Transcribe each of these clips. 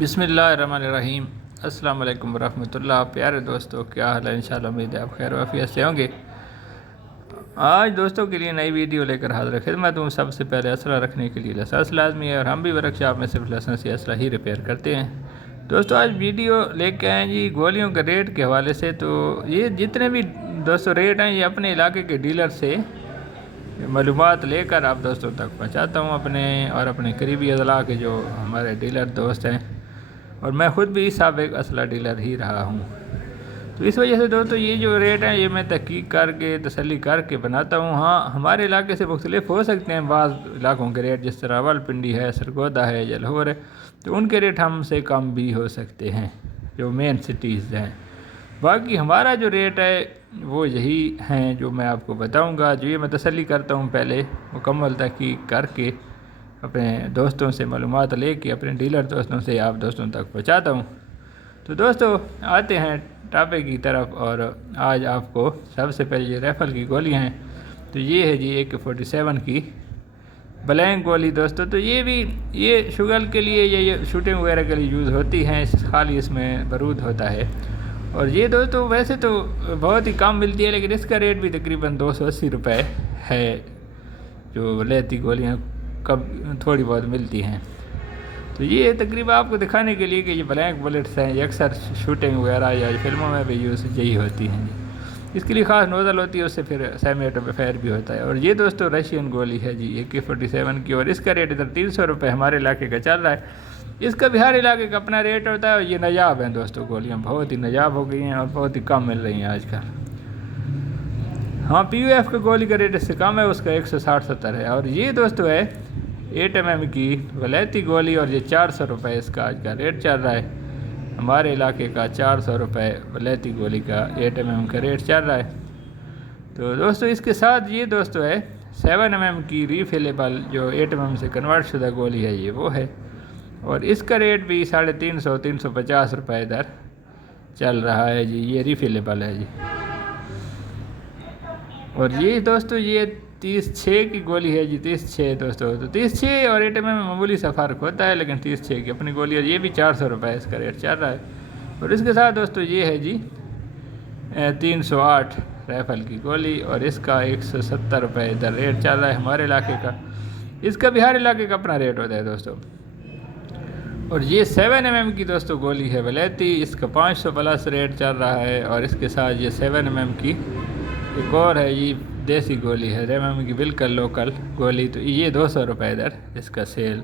بسم اللہ الرحمن الرحیم۔ السلام علیکم ورحمۃ اللہ۔ پیارے دوستو، کیا حال ہے؟ انشاءاللہ امید ہے آپ خیر و عافیت سے ہوں گے۔ آج دوستوں کے لیے نئی ویڈیو لے کر حاضر خدمت ہوں۔ سب سے پہلے اسلحہ رکھنے کے لیے لائسنس لازمی ہے، اور ہم بھی ورک شاپ میں صرف لائسنس یا اسلحہ ہی ریپیئر کرتے ہیں۔ دوستو آج ویڈیو لے کے آئے جی گولیوں کے ریٹ کے حوالے سے۔ تو یہ جتنے بھی دوستو ریٹ ہیں، یہ اپنے علاقے کے ڈیلر سے معلومات لے کر آپ دوستوں تک پہنچاتا ہوں، اپنے قریبی اضلاع کے جو ہمارے ڈیلر دوست ہیں، اور میں خود بھی سابق اسلحہ ڈیلر ہی رہا ہوں۔ تو اس وجہ سے دوستو یہ جو ریٹ ہیں، یہ میں تحقیق کر کے تسلی کر کے بناتا ہوں۔ ہاں، ہمارے علاقے سے مختلف ہو سکتے ہیں بعض علاقوں کے ریٹ، جس طرح راولپنڈی ہے، سرگودا ہے یا لاہور ہے، تو ان کے ریٹ ہم سے کم بھی ہو سکتے ہیں جو مین سٹیز ہیں۔ باقی ہمارا جو ریٹ ہے وہ یہی ہیں جو میں آپ کو بتاؤں گا، جو یہ میں تسلی کرتا ہوں پہلے مکمل تحقیق کر کے اپنے دوستوں سے معلومات لے کے اپنے ڈیلر دوستوں سے آپ دوستوں تک پہنچاتا ہوں۔ تو دوستو آتے ہیں ٹاپک کی طرف، اور آج آپ کو سب سے پہلے یہ ریفل کی گولیاں ہیں۔ تو یہ ہے جی AK-47 کی بلینک گولی دوستو۔ تو یہ شگل کے لیے یا یہ شوٹنگ وغیرہ کے لیے یوز ہوتی ہیں، خالی اس میں بارود ہوتا ہے۔ اور یہ دوستو ویسے تو بہت ہی کم ملتی ہے، لیکن اس کا ریٹ بھی تقریباً 280 روپے ہے، جو ولیتی گولیاں کب تھوڑی بہت ملتی ہیں۔ تو یہ تقریباً آپ کو دکھانے کے لیے کہ یہ بلینک بلٹس ہیں، یہ اکثر شوٹنگ وغیرہ یا فلموں میں بھی یوز یہی ہوتی ہیں۔ اس کے لیے خاص نوزل ہوتی ہے، اس سے پھر سیمی آٹومیٹک فائر بھی ہوتا ہے۔ اور یہ دوستو رشین گولی ہے جی AK-47 کی، اور اس کا ریٹ ادھر 300 روپے ہمارے علاقے کا چل رہا ہے۔ اس کا بھی ہر علاقے کا اپنا ریٹ ہوتا ہے، اور یہ نایاب ہیں دوستو، گولیاں بہت ہی نایاب ہو گئی ہیں اور بہت ہی کم مل رہی ہیں آج کل۔ ہاں، POF کا گولی کا ریٹ اس سے کم ہے، اس کا 160-70 ہے۔ اور یہ دوستو ہے 8mm کی ولیتی گولی، اور یہ 400 روپے اس کا آج کا ریٹ چل رہا ہے ہمارے علاقے کا۔ 400 روپے ولیتی گولی کا 8mm کا ریٹ چل رہا ہے۔ تو دوستو اس کے ساتھ یہ دوستو ہے 7mm کی ریفیلیبل جو 8mm سے کنورٹ شدہ گولی ہے، یہ وہ ہے، اور اس کا ریٹ بھی 350-350 روپے ادھر چل رہا ہے جی، یہ ریفیلیبل ہے جی۔ اور یہ دوستو یہ 30-6 کی گولی ہے جی، 30-6 دوستو۔ تو 30-6 اور 8mm میں معمولی سا فرق ہوتا ہے، لیکن 30-6 کی اپنی گولی ہے، یہ بھی 400 روپے اس کا ریٹ چل رہا ہے۔ اور اس کے ساتھ دوستو یہ ہے جی 308 رائفل کی گولی، اور اس کا 170 روپے ادھر ریٹ چل رہا ہے ہمارے علاقے کا۔ اس کا بھی ہر علاقے کا اپنا ریٹ ہوتا ہے دوستو۔ اور یہ 7mm کی دوستو گولی ہے ولیتی، اس کا 500 پلس ریٹ چل رہا ہے۔ اور اس کے ساتھ یہ 7mm کی ایک اور ہے، یہ دیسی گولی ہے 7mm کی بالکل لوکل گولی، تو یہ 200 روپے ادھر اس کا سیل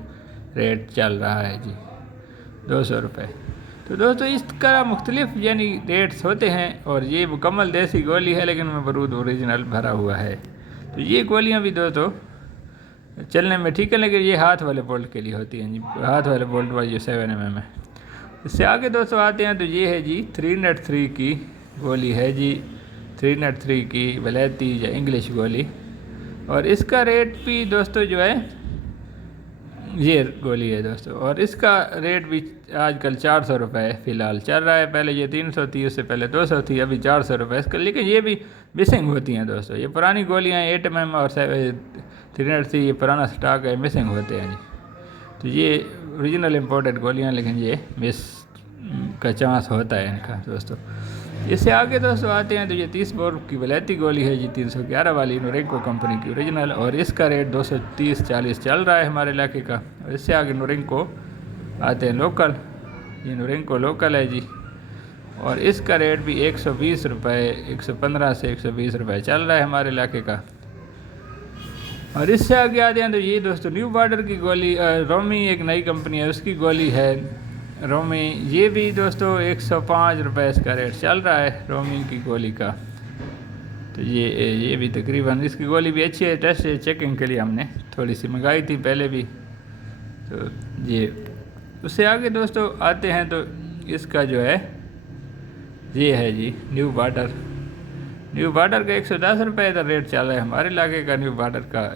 ریٹ چل رہا ہے جی، 200 روپے۔ تو دوستو اس کا مختلف یعنی ریٹس ہوتے ہیں، اور یہ مکمل دیسی گولی ہے لیکن میں بارود اوریجنل بھرا ہوا ہے۔ تو یہ گولیاں بھی دوستو چلنے میں ٹھیک ہے، لیکن یہ ہاتھ والے بولٹ کے لیے ہوتی ہیں جی، ہاتھ والے بولٹ والی جو 7mm ہے۔ اس سے آگے دوستو آتے ہیں، تو یہ ہے جی 303 کی گولی ہے جی، 303 کی ولیتی یا انگلش گولی، اور اس کا ریٹ بھی دوستو جو ہے یہ گولی ہے دوستو، اور اس کا ریٹ بھی آج کل 400 روپے فی الحال چل رہا ہے۔ پہلے یہ 300 تھی، اس سے پہلے 200 تھی، ابھی 400 روپے اس کا، لیکن یہ بھی مسنگ ہوتی ہیں دوستو۔ یہ پرانی گولیاں 8mm اور 303 یہ پرانا سٹاک ہے، مسنگ ہوتے ہیں جی۔ تو یہ اوریجنل امپورٹڈ گولیاں، لیکن یہ مس کا چانس ہوتا ہے ان کا دوستو۔ اس سے آگے دوستو آتے ہیں، تو یہ 30 بور کی ولیتی گولی ہے جی، 311 والی نورینکو کمپنی کی اوریجنل، اور اس کا ریٹ 230-40 چل رہا ہے ہمارے علاقے کا۔ اور اس سے آگے نورینکو آتے ہیں لوکل، یہ نورینکو لوکل ہے جی، اور اس کا ریٹ بھی 120 روپے، 115 سے 120 روپے چل رہا ہے ہمارے علاقے کا۔ اور اس سے آگے آتے ہیں، تو یہ دوستو نیو بارڈر کی گولی، رومی ایک نئی کمپنی ہے، اس کی گولی ہے رومی، یہ بھی دوستو 105 روپے اس کا ریٹ چل رہا ہے رومی کی گولی کا۔ تو یہ بھی تقریباً اس کی گولی بھی اچھی ہے، ٹیسٹ چیکنگ کے لیے ہم نے تھوڑی سی منگائی تھی پہلے بھی۔ تو یہ اس سے آگے دوستو آتے ہیں، تو اس کا جو ہے یہ ہے جی نیو بارڈر کا 110 روپے ادھر ریٹ چل رہا ہے ہمارے علاقے کا نیو بارڈر کا۔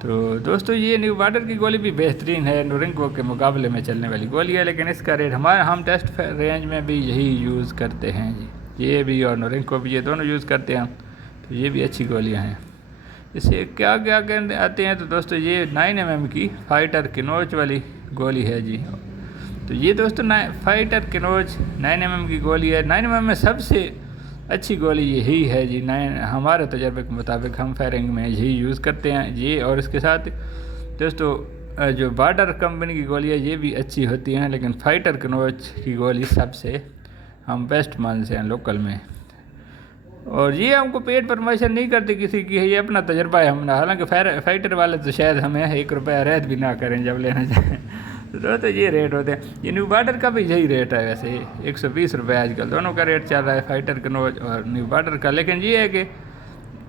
تو دوستو یہ نیو بارڈر کی گولی بھی بہترین ہے، نورینکو کے مقابلے میں چلنے والی گولی ہے، لیکن اس کا ریٹ ہم ٹیسٹ رینج میں بھی یہی یوز کرتے ہیں جی، یہ بھی اور نورینکو بھی، یہ دونوں یوز کرتے ہیں، تو یہ بھی اچھی گولیاں ہیں۔ اس سے کیا آتے ہیں، تو دوستو یہ 9mm کی فائٹر کی نوچ والی گولی ہے جی، تو یہ دوستوں فائٹر کنوج 9mm کی گولی ہے۔ 9mm میں سب سے اچھی گولی یہی ہے جی، ہمارے تجربے کے مطابق ہم فائرنگ میں یہی یوز کرتے ہیں یہ، اور اس کے ساتھ دوستو جو بارڈر کمپنی کی گولی ہے یہ بھی اچھی ہوتی ہیں، لیکن فائٹر کنوج کی گولی سب سے ہم بیسٹ مانتے ہیں لوکل میں۔ اور یہ ہم کو پیٹ پرموشن نہیں کرتے کسی کی، یہ اپنا تجربہ ہے ہم نے، حالانکہ فائٹر والے تو شاید ہمیں 1 روپیہ رعایت بھی نہ کریں جب لینا چاہیں تو یہ ریٹ ہوتے ہیں۔ یہ نیو بارڈر کا بھی یہی ریٹ ہے، ویسے 120 روپے آج کل دونوں کا ریٹ چل رہا ہے، فائٹر کنوج اور نیو بارڈر کا۔ لیکن یہ ہے کہ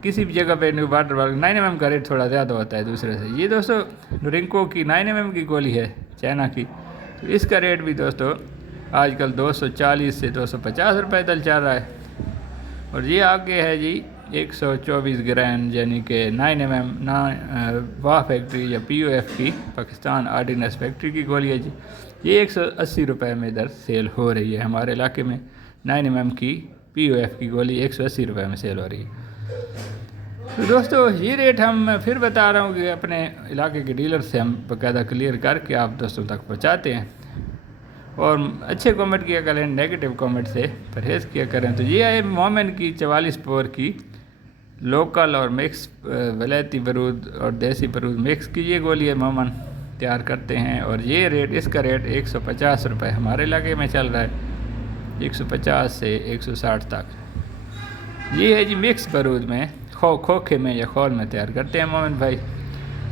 کسی بھی جگہ پہ نیو بارڈر والا 9mm کا ریٹ تھوڑا زیادہ ہوتا ہے دوسرے سے۔ یہ دوستو نورنکو کی 9mm کی گولی ہے چائنا کی، تو اس کا ریٹ بھی دوستو آج کل 240 سے 250 روپے تک چل رہا ہے۔ اور یہ آگے ہے جی 124 گرین، یعنی کہ 9mm واہ فیکٹری یا POF کی پاکستان آرڈیننس فیکٹری کی گولی ہے جی، یہ 180 روپے میں ادھر سیل ہو رہی ہے ہمارے علاقے میں۔ 9mm کی POF کی گولی 180 روپے میں سیل ہو رہی ہے۔ تو دوستو یہ ریٹ ہم پھر بتا رہا ہوں کہ اپنے علاقے کے ڈیلر سے ہم باقاعدہ کلیئر کر کے آپ دوستوں تک پہنچاتے ہیں، اور اچھے کامنٹ کیا کریں، نیگیٹو کامنٹ سے پرہیز کیا کریں۔ تو یہ ہے مومن کی 44 بور کی لوکل اور مکس ولایتی برود اور دیسی برود مکس کی یہ گولی ہے، مومن تیار کرتے ہیں، اور یہ ریٹ، اس کا ریٹ 150 روپے ہمارے علاقے میں چل رہا ہے، 150 سے 160 تک۔ یہ ہے جی مکس برود میں، کھوکھے میں یا خول میں تیار کرتے ہیں مومن بھائی۔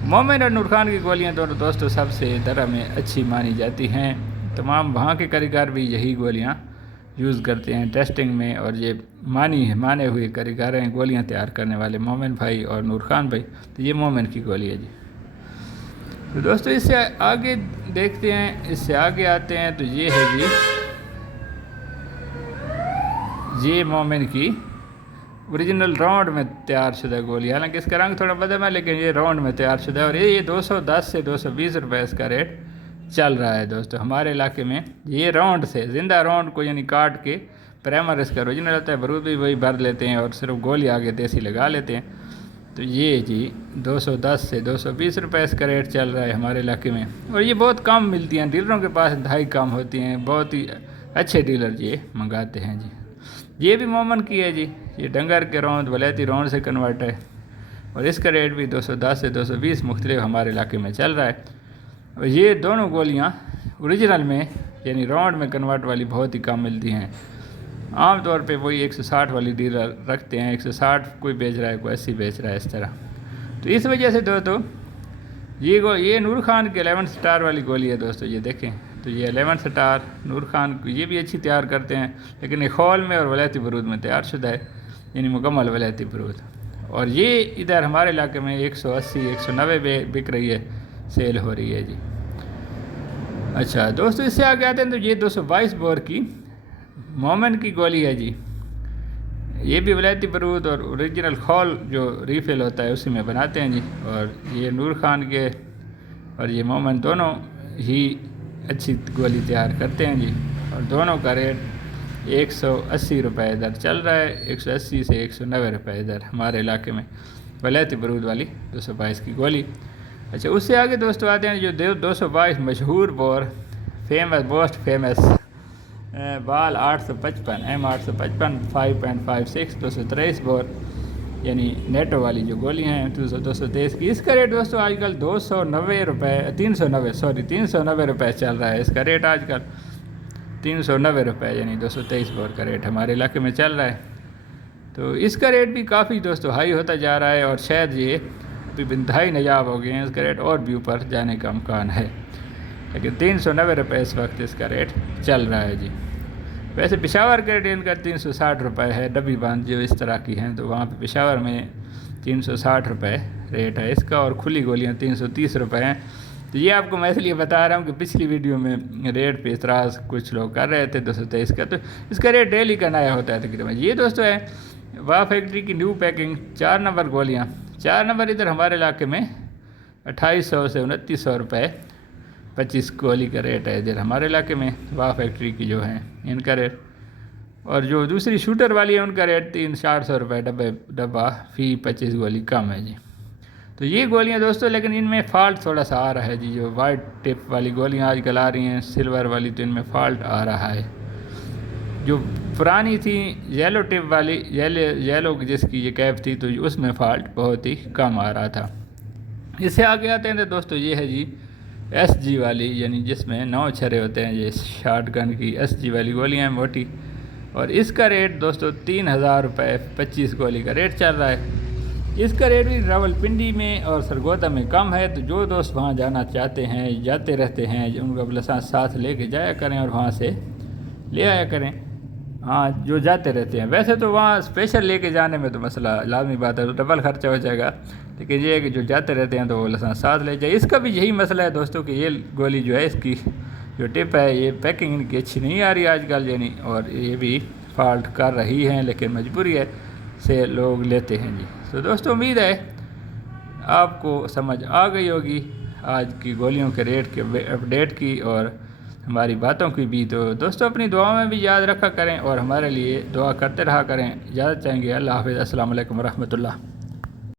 مومن اور نور خان کی گولیاں دونوں دوستوں سب سے درہ میں اچھی مانی جاتی ہیں، تمام وہاں کے کاریگر بھی یہی گولیاں یوز کرتے ہیں ٹیسٹنگ میں، اور یہ مانے ہوئے کاریگر ہیں گولیاں تیار کرنے والے مومن بھائی اور نور خان بھائی۔ تو یہ مومن کی گولی ہے جی۔ تو دوستو اس سے آگے دیکھتے ہیں، اس سے آگے آتے ہیں، تو یہ ہے جی یہ مومن کی اوریجنل راؤنڈ میں تیار شدہ گولی، حالانکہ اس کا رنگ تھوڑا بدل ہے لیکن یہ راؤنڈ میں تیار شدہ ہے، اور یہ 210 سے 220 روپے اس کا ریٹ چل رہا ہے دوستو ہمارے علاقے میں۔ یہ راؤنڈ سے زندہ راؤنڈ کو یعنی کاٹ کے پرائمر اس کا اوریجنل ہوتا ہے، برود بھی وہی بھر لیتے ہیں اور صرف گولی آگے دیسی لگا لیتے ہیں۔ تو یہ جی 210 سے 220 روپے اس کا ریٹ چل رہا ہے ہمارے علاقے میں، اور یہ بہت کم ملتی ہیں، ڈیلروں کے پاس انتہائی کم ہوتی ہیں، بہت ہی اچھے ڈیلر یہ منگاتے ہیں جی۔ یہ بھی مومن کی ہے جی، یہ ڈنگر کے راؤنڈ ولایتی راؤنڈ سے کنورٹ ہے، اور اس کا ریٹ بھی 210 سے 220 مختلف ہمارے علاقے میں چل رہا ہے۔ اور یہ دونوں گولیاں اوریجنل میں یعنی راؤنڈ میں کنورٹ والی بہت ہی کم ملتی ہیں، عام طور پہ وہی 160 والی ڈیلر رکھتے ہیں، 160 کوئی بیچ رہا ہے، کوئی 80 بیچ رہا ہے اس طرح۔ تو اس وجہ سے دوستو یہ نور خان کے 11 سٹار والی گولی ہے دوستو، یہ دیکھیں، تو یہ 11 سٹار نور خان کو یہ بھی اچھی تیار کرتے ہیں، لیکن یہ خول میں اور ولایتی برود میں تیار شدہ ہے، یعنی مکمل ولایتی برود، اور یہ ادھر ہمارے علاقے میں 180 190 بک رہی ہے، سیل ہو رہی ہے جی۔ اچھا دوستو اس سے آگے آتے ہیں، تو یہ 222 بور کی مومن کی گولی ہے جی، یہ بھی ولایتی برود اور اوریجنل خول جو ریفل ہوتا ہے اسی میں بناتے ہیں جی، اور یہ نور خان کے اور یہ مومن دونوں ہی اچھی گولی تیار کرتے ہیں جی، اور دونوں کا ریٹ 180 روپے ادھر چل رہا ہے، 180 سے 190 روپے ادھر ہمارے علاقے میں ولایتی برود والی 222 کی گولی۔ اچھا اس سے آگے دوستو آتے ہیں جو 222 مشہور بور موسٹ فیمس بال 855 M855 5.56 223 بور، یعنی نیٹو والی جو گولیاں ہیں 223 کی، اس کا ریٹ دوستو آج کل 390 روپے چل رہا ہے، اس کا ریٹ آج کل 390 روپے، یعنی 223 بور کا ریٹ ہمارے علاقے میں چل رہا ہے۔ تو اس کا ریٹ بھی کافی دوستو ہائی ہوتا جا رہا ہے، اور شاید یہ ابھی انتہائی نایاب ہو گئے ہیں، اس کا ریٹ اور بھی اوپر جانے کا امکان ہے، لیکن 390 روپے اس وقت اس کا ریٹ چل رہا ہے جی۔ ویسے پشاور کے ریٹ کا 360 روپے ہے، ڈبی باندھ جو اس طرح کی ہیں، تو وہاں پہ پشاور میں 360 روپے ریٹ ہے اس کا، اور کھلی گولیاں 330 روپے ہیں۔ تو یہ آپ کو میں اس لیے بتا رہا ہوں کہ پچھلی ویڈیو میں ریٹ پہ اعتراض کچھ لوگ کر رہے تھے 223 کا، تو اس کا ریٹ ڈیلی کا نیا ہوتا ہے تقریباً۔ یہ دوستو ہے واہ فیکٹری کی نیو پیکنگ 4 نمبر گولیاں، 4 نمبر ادھر ہمارے علاقے میں 2800 سے 2900 روپے 25 گولی کا ریٹ ہے ادھر ہمارے علاقے میں، واہ فیکٹری کی جو ہیں ان کا ریٹ، اور جو دوسری شوٹر والی ہے ان کا ریٹ 300-400 روپے ڈبہ فی 25 گولی کم ہے جی۔ تو یہ گولیاں دوستوں، لیکن ان میں فالٹ تھوڑا سا آ رہا ہے جی، جو وائٹ ٹپ والی گولیاں آج کل آ رہی ہیں سلور والی، تو ان میں فالٹ آ رہا ہے۔ جو پرانی تھی یلو ٹپ والی، یلو جس کی یہ کیپ تھی، تو اس میں فالٹ بہت ہی کم آ رہا تھا۔ اس سے آگے آتے ہیں تو دوستو یہ ہے جی ایس جی والی، یعنی جس میں 9 چھرے ہوتے ہیں، یہ شارٹ گن کی ایس جی والی گولیاں ہیں موٹی، اور اس کا ریٹ دوستو 3000 روپے 25 گولی کا ریٹ چل رہا ہے۔ اس کا ریٹ بھی راولپنڈی میں اور سرگودا میں کم ہے، تو جو دوست وہاں جانا چاہتے ہیں، جاتے رہتے ہیں، ان کو اپنے ساتھ لے کے جایا کریں اور وہاں سے لے آیا کریں۔ ہاں، جو جاتے رہتے ہیں، ویسے تو وہاں اسپیشل لے کے جانے میں تو مسئلہ لازمی بات ہے، تو ڈبل خرچہ ہو جائے گا، لیکن یہ ہے کہ جو جاتے رہتے ہیں تو وہ ساتھ لے جائے۔ اس کا بھی یہی مسئلہ ہے دوستوں کہ یہ گولی جو ہے، اس کی جو ٹپ ہے، یہ پیکنگ ان کی اچھی نہیں آ رہی آج کل، یعنی اور یہ بھی فالٹ کر رہی ہیں، لیکن مجبوری ہے سے لوگ لیتے ہیں جی۔ تو دوستو امید ہے آپ کو سمجھ آ گئی ہوگی آج کی گولیوں کے ریٹ کے اپڈیٹ کی اور ہماری باتوں کی بھی۔ تو دوستو اپنی دعاؤں میں بھی یاد رکھا کریں اور ہمارے لیے دعا کرتے رہا کریں۔ اجازت چاہیں گے، اللہ حافظ، السلام علیکم ورحمۃ اللہ۔